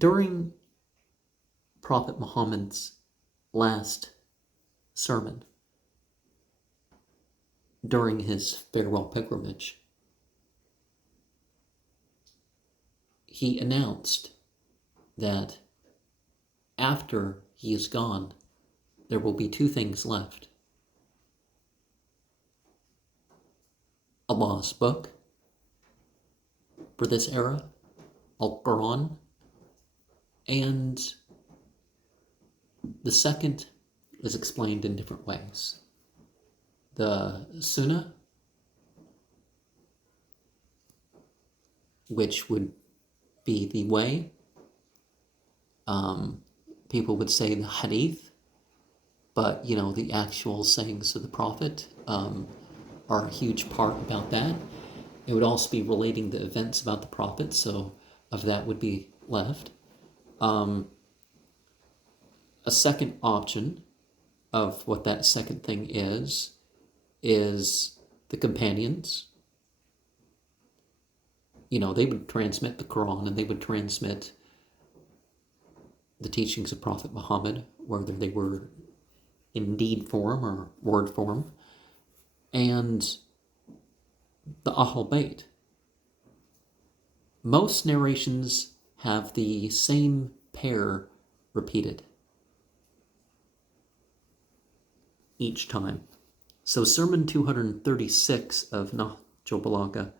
During Prophet Muhammad's last sermon, during his farewell pilgrimage, he announced that after he is gone, there will be two things left: Allah's book for this era, Al-Quran, and the second is explained in different ways. The Sunnah, which would be the way. People would say the Hadith, but the actual sayings of the Prophet are a huge part about that. It would also be relating the events about the Prophet, so of that would be left. A second option of what that second thing is the companions. They would transmit the Quran, and they would transmit the teachings of Prophet Muhammad, whether they were in deed form or word form, and the Ahl Bayt. Most narrations have the same pair repeated each time. So Sermon 236 of Nahjul Balaghah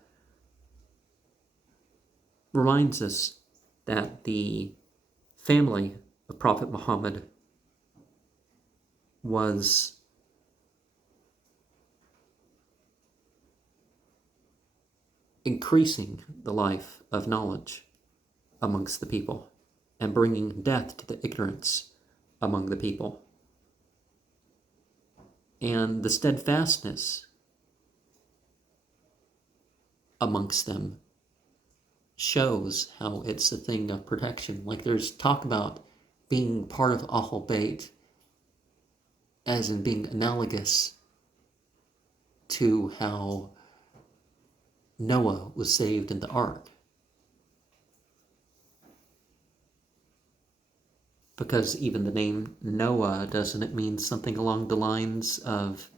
reminds us that the family of Prophet Muhammad was increasing the life of knowledge amongst the people and bringing death to the ignorance among the people. And the steadfastness amongst them shows how it's a thing of protection. Like there's talk about being part of Ahl Bayt as in being analogous to how Noah was saved in the ark. Because even the name Noah, doesn't it mean something along the lines of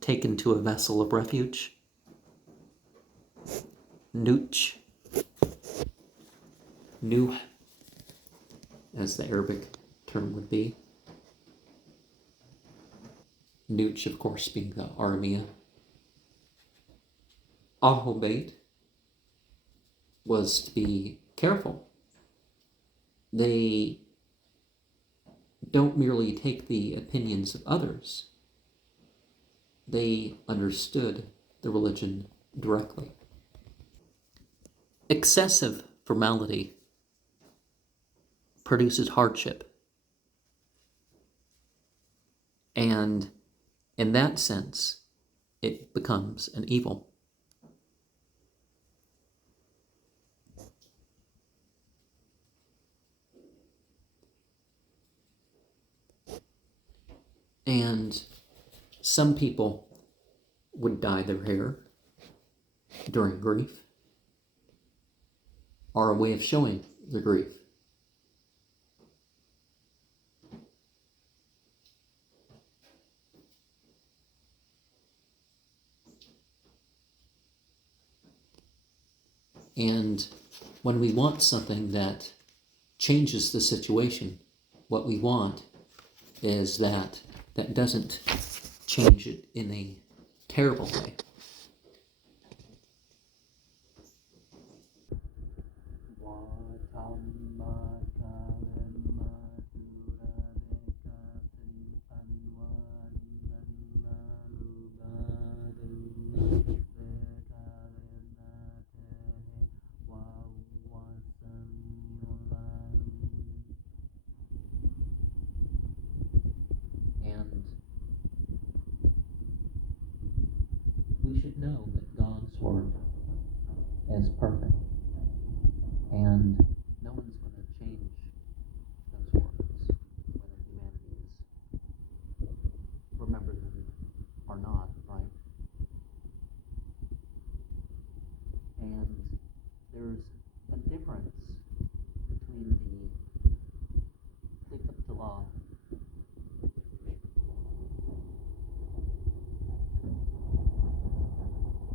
taken to a vessel of refuge? Nuh, as the Arabic term would be. Nuh, of course, being the Aramea. Ahl Bayt was to be careful. They don't merely take the opinions of others. They understood the religion directly. Excessive formality produces hardship. And in that sense, it becomes an evil. And some people would dye their hair during grief, are a way of showing their grief. And when we want something that changes the situation, what we want is that doesn't change it in a terrible way. We should know that God's word is perfect, and no one's going to change those words, whether humanity remember them or not, right? And there's a difference between the Hikmah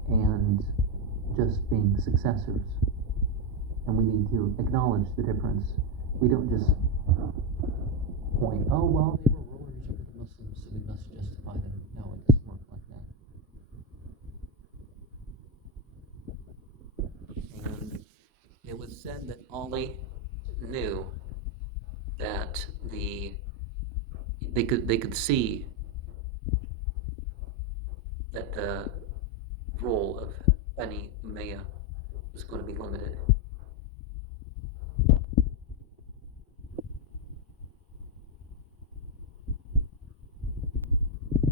and just being successors. And we need to acknowledge the difference. We don't just point, oh, well, they were rulers over the Muslims, so we must justify them. No, it doesn't work like that. And it was said that Ali knew that they could see that the role of Bani Umayyah was going to be limited.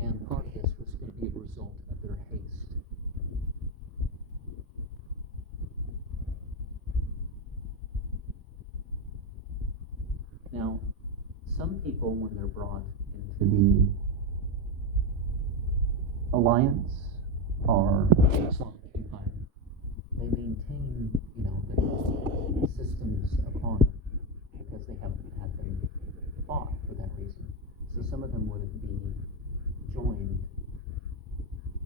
And part of this was going to be a result of their haste. Now, some people, when they're brought into the alliance or Islamic empire, they maintain, their systems of honor because they haven't had them fought for that reason. So some of them would be joined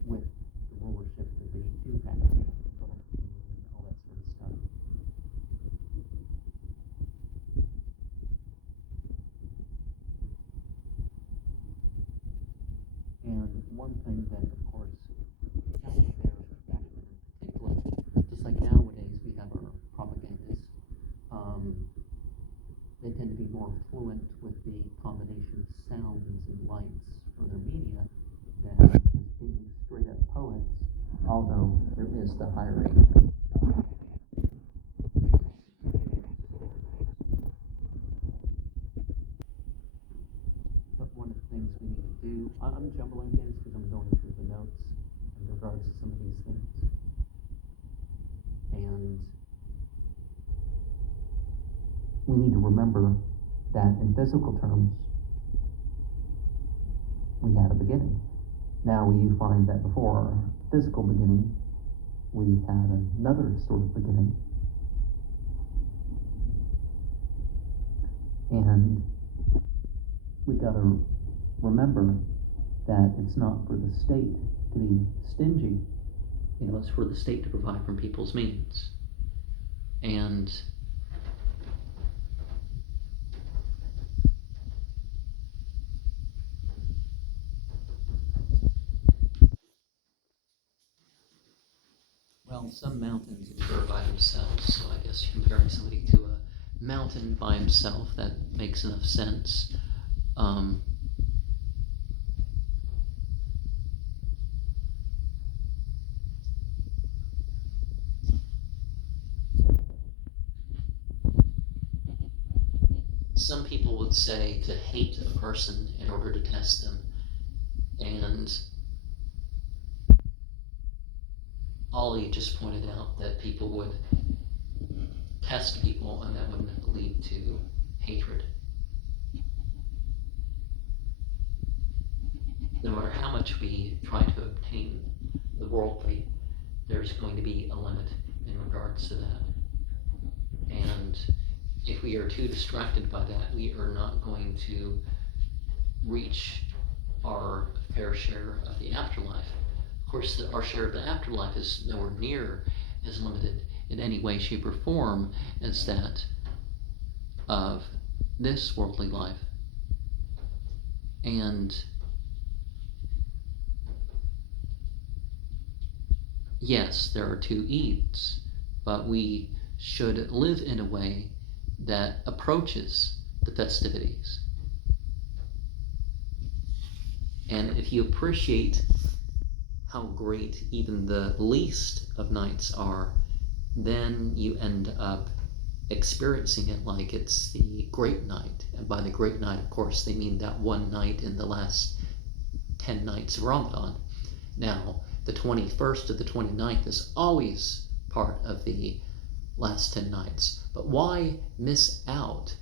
with the rulership that they do have, all that sort of stuff. And one thing that, of course, happened there back in particular, just like nowadays we have our propagandists, they tend to be more fluent with the combination of sounds and lights for their media than just being straight up poets, although there is the hiring. But one of the things we need to do, I'm jumbling things because I'm going through the notes in regards to some of these things. And we need to remember that in physical terms, we had a beginning. Now you find that before our physical beginning, we had another sort of beginning. And we got to remember that it's not for the state to be stingy. It's for the state to provide from people's means. And well, some mountains are by themselves, so I guess comparing somebody to a mountain by himself, that makes enough sense. Some people would say to hate a person in order to test them, and Ali just pointed out that people would test people and that wouldn't lead to hatred. No matter how much we try to obtain the worldly, there's going to be a limit in regards to that. And if we are too distracted by that, we are not going to reach our fair share of the afterlife. Of course, our share of the afterlife is nowhere near as limited in any way, shape, or form as that of this worldly life. And yes, there are two Eids, but we should live in a way that approaches the festivities. And if you appreciate how great even the least of nights are, then you end up experiencing it like it's the great night. And by the great night, of course, they mean that one night in the last 10 nights of Ramadan. Now, the 21st to the 29th is always part of the last 10 nights. But why miss out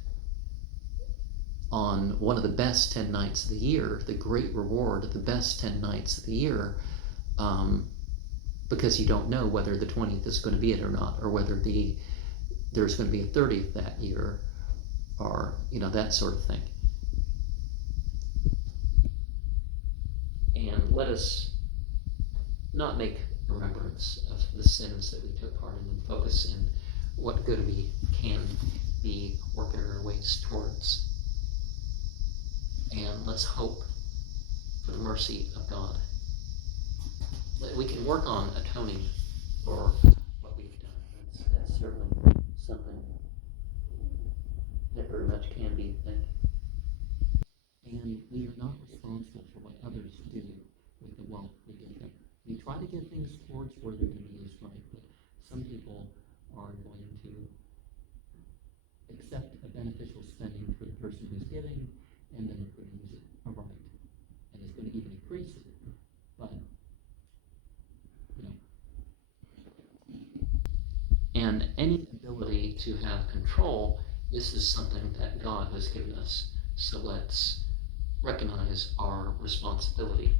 on one of the best 10 nights of the year, the great reward of the best 10 nights of the year, because you don't know whether the 20th is going to be it or not, or whether there's going to be a 30th that year, or that sort of thing. And let us not make remembrance of the sins that we took part in, and focus in what good we can be working our ways towards. And let's hope for the mercy of God. We can work on atoning for what we've done. That's certainly something that very much can be a thing. And we are not responsible for what others do with the wealth we give them. We try to get things towards where they're going to be used right, but some people are going to accept a beneficial spending for the person who's giving, and then they're going to use it aright, and it's going to even increase it. But and any ability to have control, this is something that God has given us. So let's recognize our responsibility.